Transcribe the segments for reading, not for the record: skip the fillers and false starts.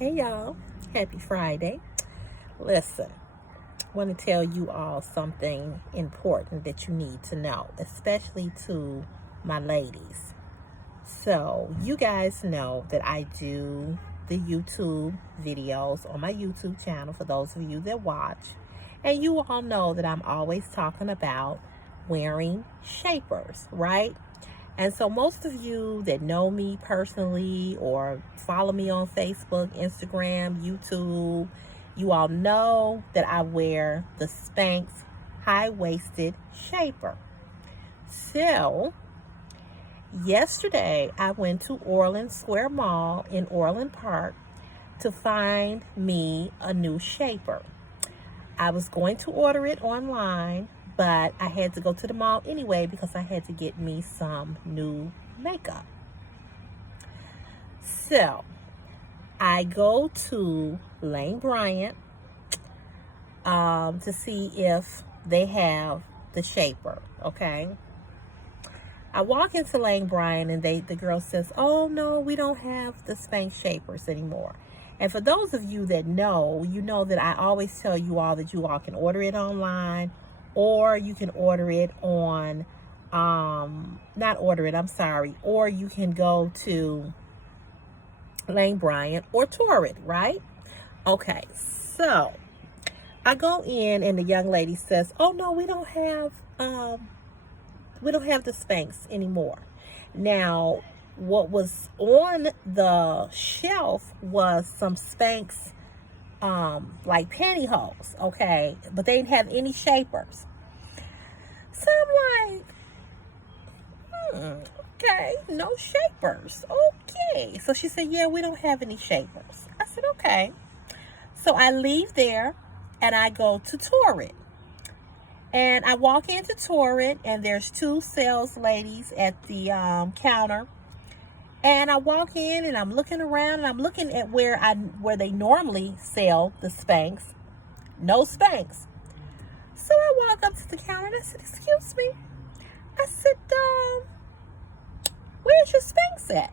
Hey y'all, happy Friday. Listen, I want to tell you all something important that you need to know, especially to my ladies. So, you guys know that I do the YouTube videos on my YouTube channel for those of you that watch. And you all know that I'm always talking about wearing shapers, right? And so most of you that know me personally or follow me on Facebook, Instagram, YouTube, you all know that I wear the Spanx high-waisted shaper. So yesterday I went to Orland Square Mall in Orland Park to find me a new shaper. I was going to order it online, but I had to go to the mall anyway because I had to get me some new makeup. So I go to Lane Bryant to see if they have the shaper, okay? I walk into Lane Bryant and the girl says, "Oh no, we don't have the Spanx shapers anymore." And for those of you that know, you know that I always tell you all that you all can order it online, or you can order it on, or you can go to Lane Bryant or Torrid, right? Okay, so I go in and the young lady says, "Oh no, we don't have the Spanx anymore." Now, what was on the shelf was some Spanx like pantyhose, okay, but they didn't have any shapers. So I'm like, okay, no shapers. Okay. So she said, "Yeah, we don't have any shapers." I said, okay. So I leave there and I go to Torrid. And I walk into Torrid and there's two sales ladies at the counter. And I walk in and I'm looking around and I'm looking at where they normally sell the Spanx. No Spanx. So I walk up to the counter and I said, "Excuse me." I said, "Where's your Spanx at?"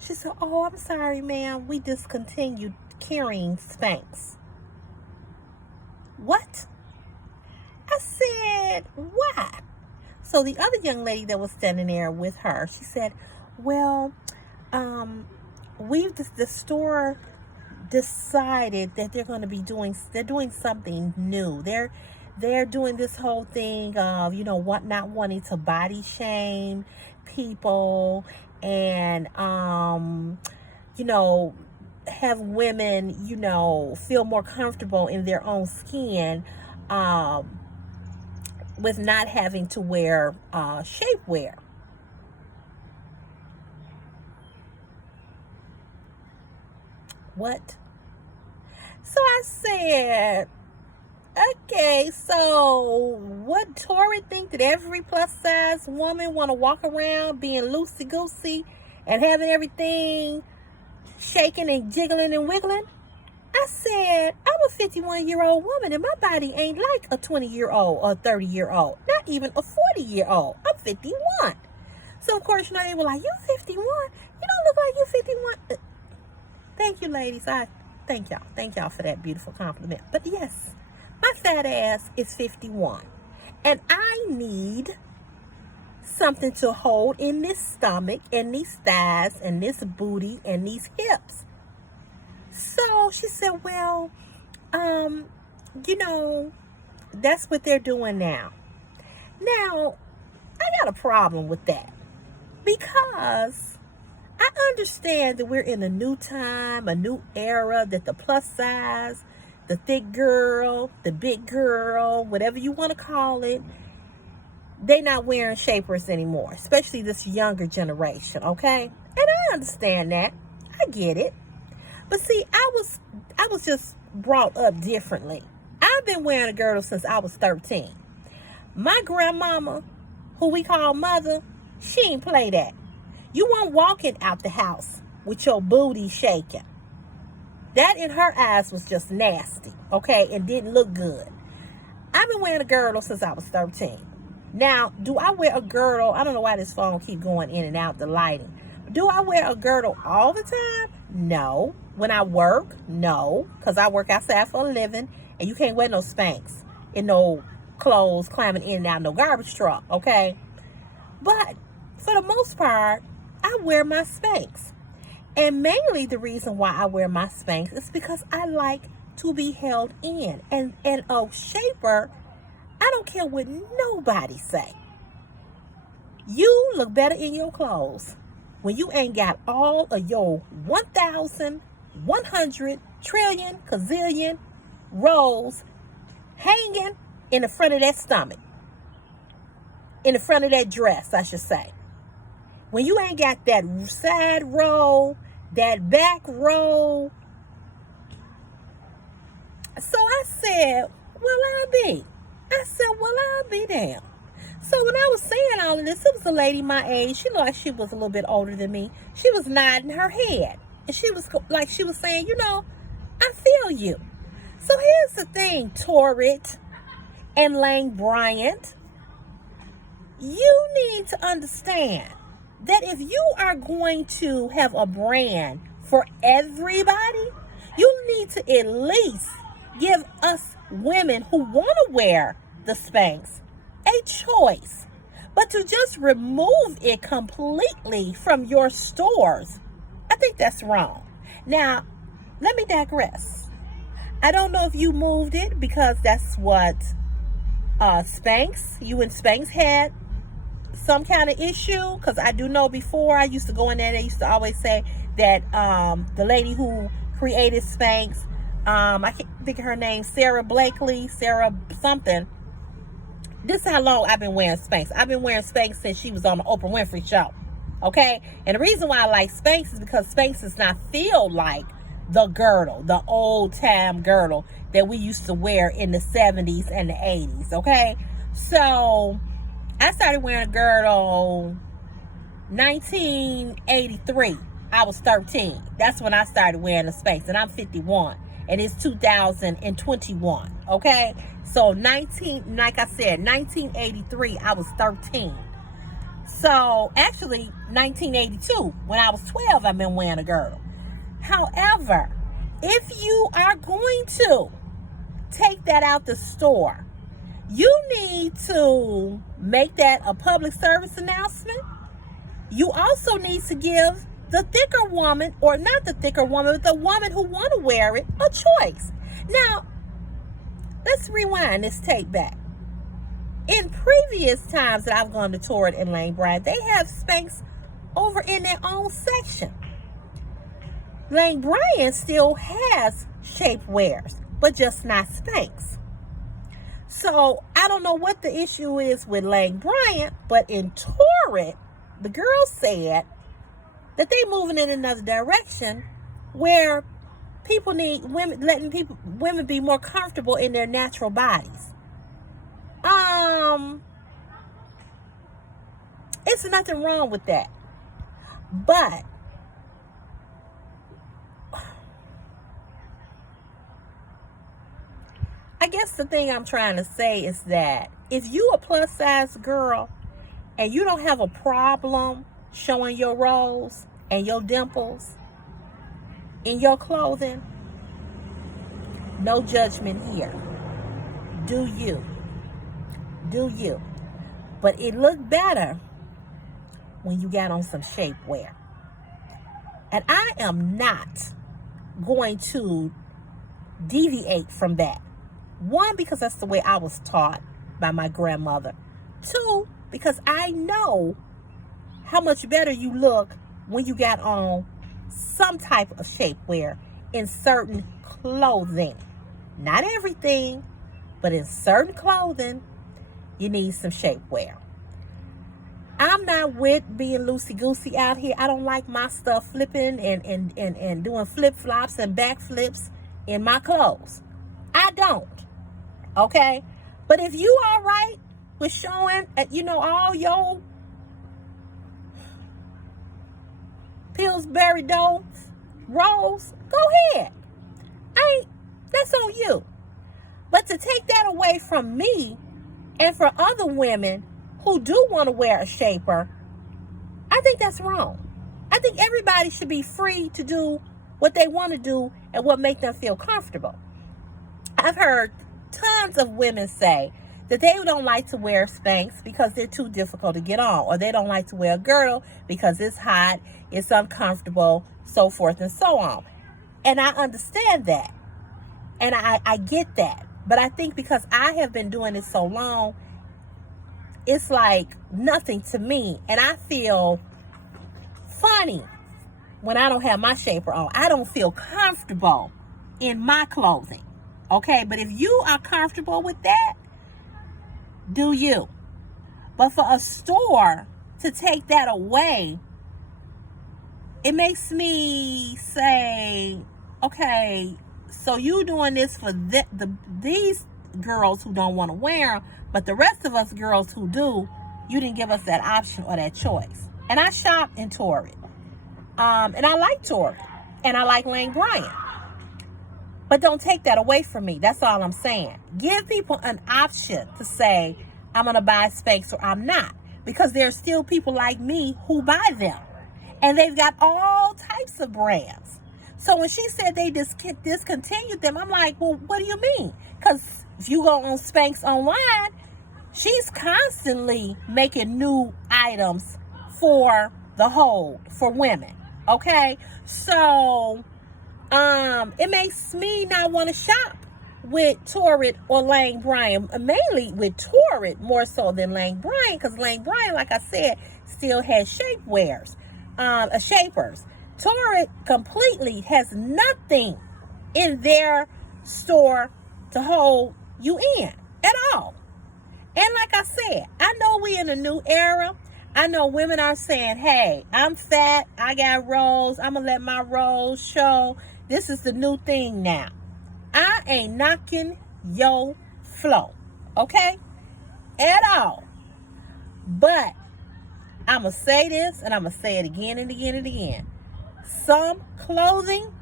She said, "Oh, I'm sorry, ma'am. We discontinued carrying Spanx." What? I said, "Why?" So the other young lady that was standing there with her, she said, "Well, the store decided that they're doing something new. They're doing this whole thing of, not wanting to body shame people and, have women, feel more comfortable in their own skin, with not having to wear, shapewear." What? So I said, okay, so what Torrid think that every plus size woman want to walk around being loosey-goosey and having everything shaking and jiggling and wiggling? I said, I'm a 51-year-old woman and my body ain't like a 20-year-old or 30-year-old, not even a 40-year-old. I'm 51. So, of course, they were like, "You 51? You don't look like you 51. Thank you, ladies. I thank y'all. Thank y'all for that beautiful compliment. But yes, my fat ass is 51. And I need something to hold in this stomach and these thighs and this booty and these hips. So she said, "Well, that's what they're doing now." Now, I got a problem with that because I understand that we're in a new time, a new era, that the plus size, the thick girl, the big girl, whatever you want to call it, they're not wearing shapers anymore, especially this younger generation, okay? And I understand that. I get it. But see, I was just brought up differently. I've been wearing a girdle since I was 13. My grandmama, who we call mother, she ain't play that. You weren't walking out the house with your booty shaking. That in her eyes was just nasty, okay, and didn't look good. I've been wearing a girdle since I was 13. Now, do I wear a girdle? I don't know why this phone keep going in and out, the lighting. Do I wear a girdle all the time? No. When I work? No. Because I work outside for a living, and you can't wear no Spanx in no clothes climbing in and out no garbage truck, okay? But for the most part, I wear my Spanx. And mainly the reason why I wear my Spanx is because I like to be held in. And a shaper, I don't care what nobody say. You look better in your clothes when you ain't got all of your 1,100 trillion gazillion rolls hanging in the front of that stomach. In the front of that dress, I should say. When you ain't got that side roll, that back roll. So I said, well, I'll be damn. So when I was saying all of this, it was a lady my age. She looked like she was a little bit older than me. She was nodding her head. And she was like, she was saying, I feel you. So here's the thing, Torrid and Lane Bryant. You need to understand that if you are going to have a brand for everybody, you need to at least give us women who want to wear the Spanx a choice. But to just remove it completely from your stores, I think that's wrong. Now, let me digress. I don't know if you moved it because that's what Spanx, you and Spanx had some kind of issue, because I do know before I used to go in there, they used to always say that the lady who created Spanx, I can't think of her name, Sarah Blakely, Sarah something. This is how long I've been wearing Spanx. I've been wearing Spanx since she was on the Oprah Winfrey Show. Okay? And the reason why I like Spanx is because Spanx does not feel like the girdle, the old time girdle that we used to wear in the 70s and the 80s. Okay? So I started wearing a girdle 1983. I was 13. That's when I started wearing a Spanx, and I'm 51, and it's 2021. Okay, so like I said, 1983. I was 13. So actually, 1982, when I was 12, I've been wearing a girdle. However, if you are going to take that out the store, you need to make that a public service announcement. You also need to give the thicker woman, or not the thicker woman, but the woman who want to wear it, a choice. Now, let's rewind this tape back. In previous times that I've gone to Torrid and Lane Bryant, they have Spanx over in their own section. Lane Bryant still has Shapwears, but just not Spanx. So I don't know what the issue is with Lane Bryant, but in Torrid, the girl said that they moving in another direction where people need women be more comfortable in their natural bodies. It's nothing wrong with that. But I guess the thing I'm trying to say is that if you a plus size girl and you don't have a problem showing your rolls and your dimples in your clothing, no judgment here. Do you. But it looked better when you got on some shapewear. And I am not going to deviate from that. One, because that's the way I was taught by my grandmother. Two, because I know how much better you look when you got on some type of shapewear in certain clothing. Not everything, but in certain clothing, you need some shapewear. I'm not with being loosey-goosey out here. I don't like my stuff flipping and doing flip-flops and backflips in my clothes. I don't. Okay? But if you all right with showing, all your Pillsbury Doughs rolls, go ahead. That's on you. But to take that away from me and for other women who do want to wear a shaper, I think that's wrong. I think everybody should be free to do what they want to do and what makes them feel comfortable. I've heard tons of women say that they don't like to wear Spanx because they're too difficult to get on, or they don't like to wear a girdle because it's hot, it's uncomfortable, so forth and so on. And I understand that. And I get that. But I think because I have been doing it so long, it's like nothing to me. And I feel funny when I don't have my shaper on. I don't feel comfortable in my clothing. Okay? But if you are comfortable with that, do you. But for a store to take that away, it makes me say, okay, so you doing this for these girls who don't want to wear them, but the rest of us girls who do, you didn't give us that option or that choice. And I shop in Torrid. And I like Torrid. And I like Lane Bryant. But don't take that away from me. That's all I'm saying. Give people an option to say, I'm going to buy Spanx or I'm not. Because there's still people like me who buy them. And they've got all types of brands. So when she said they discontinued them, I'm like, well, what do you mean? Because if you go on Spanx online, she's constantly making new items for the hold, for women. Okay? So it makes me not want to shop with Torrid or Lane Bryant, mainly with Torrid more so than Lane Bryant, because Lane Bryant, like I said, still has shapers. Torrid completely has nothing in their store to hold you in at all. And like I said, I know we in a new era. I know women are saying, hey, I'm fat, I got rolls, I'm gonna let my rolls show. This is the new thing now. I ain't knocking your flow, okay? At all. But I'm going to say this, and I'm going to say it again and again and again. Some clothing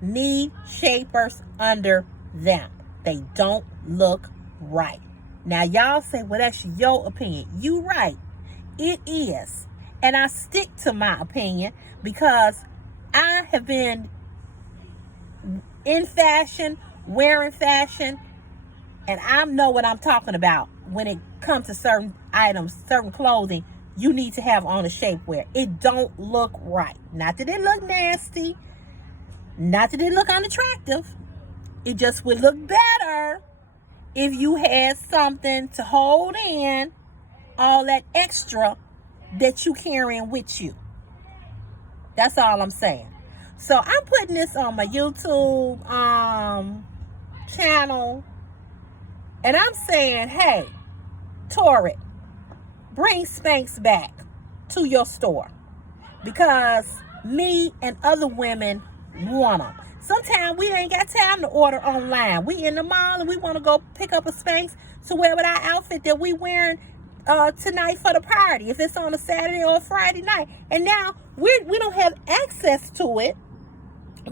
need shapers under them. They don't look right. Now, y'all say, well, that's your opinion. You right. It is. And I stick to my opinion because I have been in fashion, wearing fashion, and I know what I'm talking about when it comes to certain items, certain clothing you need to have on a shapewear. It don't look right. Not that it look nasty, not that it look unattractive. It just would look better if you had something to hold in all that extra that you carrying with you. That's all I'm saying. So I'm putting this on my YouTube channel, and I'm saying, hey, Torrid, bring Spanx back to your store because me and other women want them. Sometimes we ain't got time to order online. We in the mall and we want to go pick up a Spanx to wear with our outfit that we wearing tonight for the party, if it's on a Saturday or a Friday night. And now we don't have access to it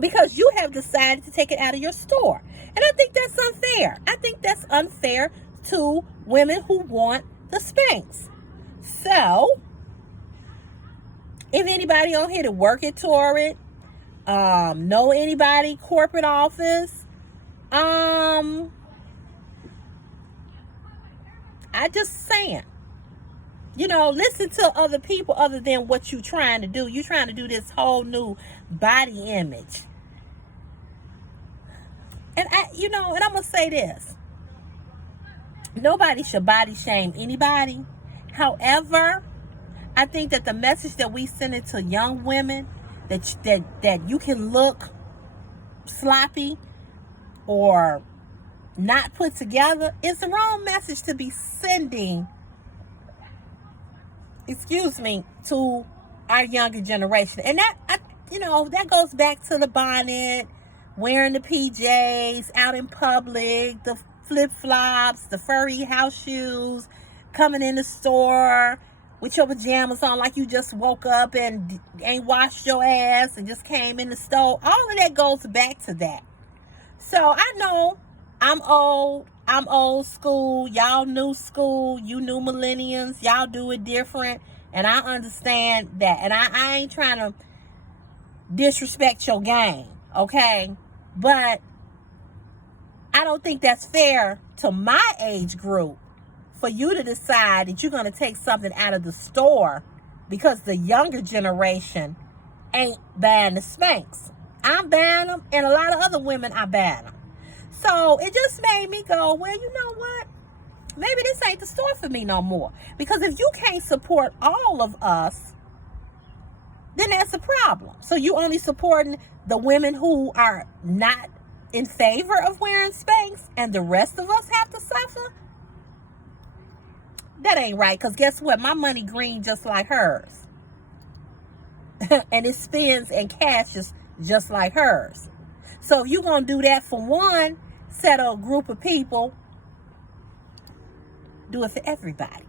because you have decided to take it out of your store. And I think that's unfair. I think that's unfair to women who want the Spanx. So, if anybody on here to work at Torrid, know anybody corporate office, I just saying, listen to other people other than what you trying to do. You trying to do this whole new body image. And and I'm going to say this. Nobody should body shame anybody. However, I think that the message that we send it to young women, that you can look sloppy or not put together, is the wrong message to be sending, to our younger generation. And that goes back to the bonnet, wearing the PJs out in public, the flip-flops, the furry house shoes, coming in the store with your pajamas on like you just woke up and ain't washed your ass and just came in the store. All of that goes back to that. So I know I'm old school, y'all new school, you new millennials, y'all do it different. And I understand that. And I ain't trying to disrespect your game, okay? But I don't think that's fair to my age group for you to decide that you're going to take something out of the store because the younger generation ain't buying the Spanx. I'm buying them, and a lot of other women are buying them. So it just made me go, well, you know what? Maybe this ain't the store for me no more. Because if you can't support all of us, then that's a problem. So you only supporting the women who are not in favor of wearing Spanx, and the rest of us have to suffer? That ain't right, because guess what? My money green just like hers. And it spends and cashes just like hers. So if you're going to do that for one set of group of people, do it for everybody.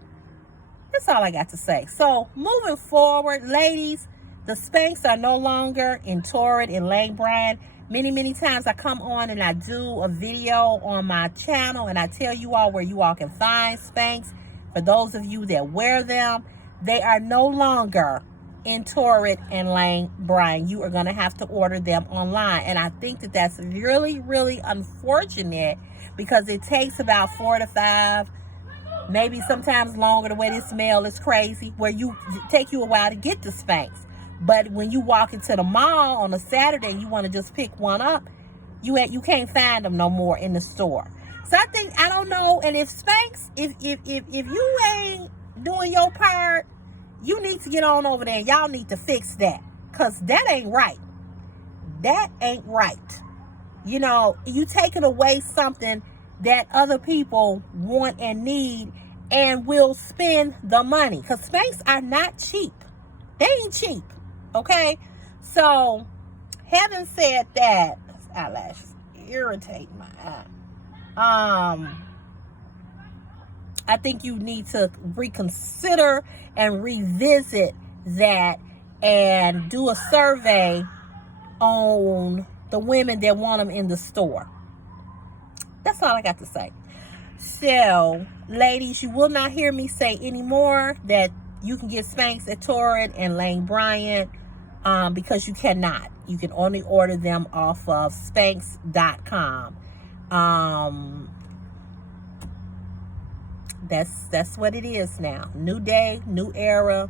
That's all I got to say. So moving forward, ladies, the Spanx are no longer in Torrid and Lane Bryant. Many times I come on and I do a video on my channel and I tell you all where you all can find Spanx. For those of you that wear them, they are no longer in Torrid and Lane Bryant. You are going to have to order them online. And I think that that's really unfortunate, because it takes about 4 to 5, maybe sometimes longer. The way they smell is crazy, where it take you a while to get the Spanx. But when you walk into the mall on a Saturday and you want to just pick one up, you can't find them no more in the store. So I don't know. And if Spanx, if you ain't doing your part, you need to get on over there and y'all need to fix that, because that ain't right. That ain't right. You know, you taking away something that other people want and need and will spend the money, because Spanx are not cheap. They ain't cheap. Okay? So, having said that, eyelashes irritate my eye. I think you need to reconsider and revisit that and do a survey on the women that want them in the store. That's all I got to say. So, ladies, you will not hear me say anymore that you can get Spanx at Torrid and Lane Bryant, because you cannot. You can only order them off of Spanx.com. That's what it is now. New day, new era,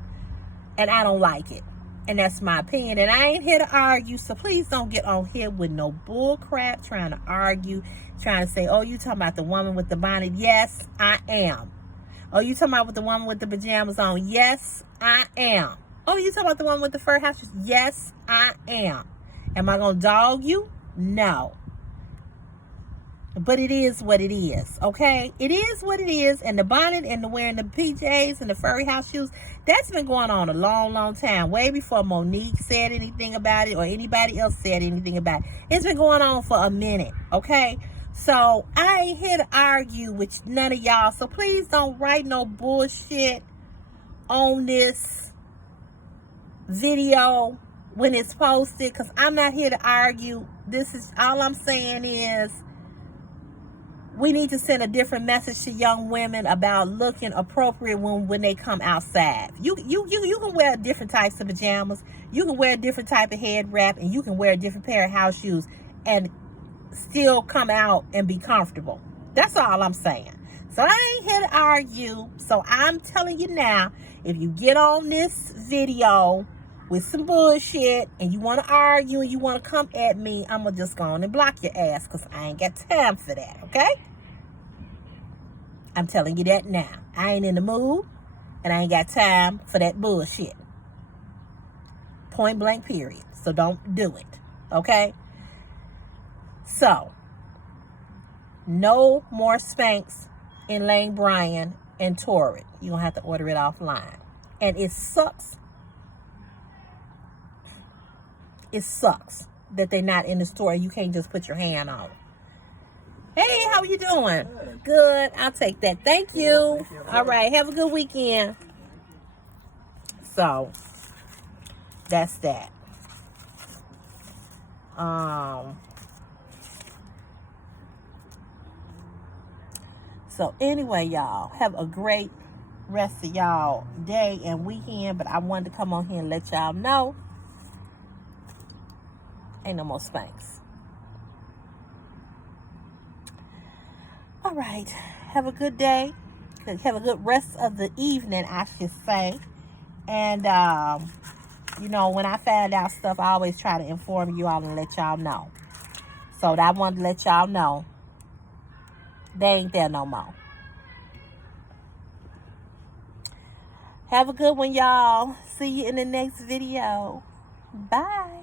and I don't like it. And that's my opinion. And I ain't here to argue, so please don't get on here with no bull crap trying to argue, trying to say, oh, you talking about the woman with the bonnet? Yes, I am. Oh, you talking about with the woman with the pajamas on? Yes, I am. Oh, you talking about the one with the fur house? Yes, I am. Am I going to dog you? No. But it is what it is, okay? It is what it is. And the bonnet and the wearing the PJs and the furry house shoes, that's been going on a long time. Way before Monique said anything about it or anybody else said anything about it. It's been going on for a minute, okay? So I ain't here to argue with none of y'all. So please don't write no bullshit on this video when it's posted, because I'm not here to argue. This is all I'm saying is we need to send a different message to young women about looking appropriate when they come outside. You can wear different types of pajamas. You can wear a different type of head wrap, and you can wear a different pair of house shoes and still come out and be comfortable. That's all I'm saying. So I ain't here to argue. So I'm telling you now, if you get on this video with some bullshit and you want to argue and you want to come at me, I'm going to just go on and block your ass, because I ain't got time for that, okay? I'm telling you that now. I ain't in the mood, and I ain't got time for that bullshit. Point blank period. So don't do it, okay? So, no more Spanx in Lane Bryant and Torrid. You're going to have to order it offline. And it sucks. It sucks that they're not in the store and you can't just put your hand on it. Hey, how are you doing? Good. I'll take that. Thank you. All right. Have a good weekend. So, that's that. So anyway, y'all, have a great rest of y'all day and weekend, but I wanted to come on here and let y'all know ain't no more Spanx. All right, have a good day. Have a good rest of the evening, I should say. And you know, when I find out stuff, I always try to inform you all and let y'all know. So I wanted to let y'all know they ain't there no more. Have a good one, y'all. See you in the next video. Bye.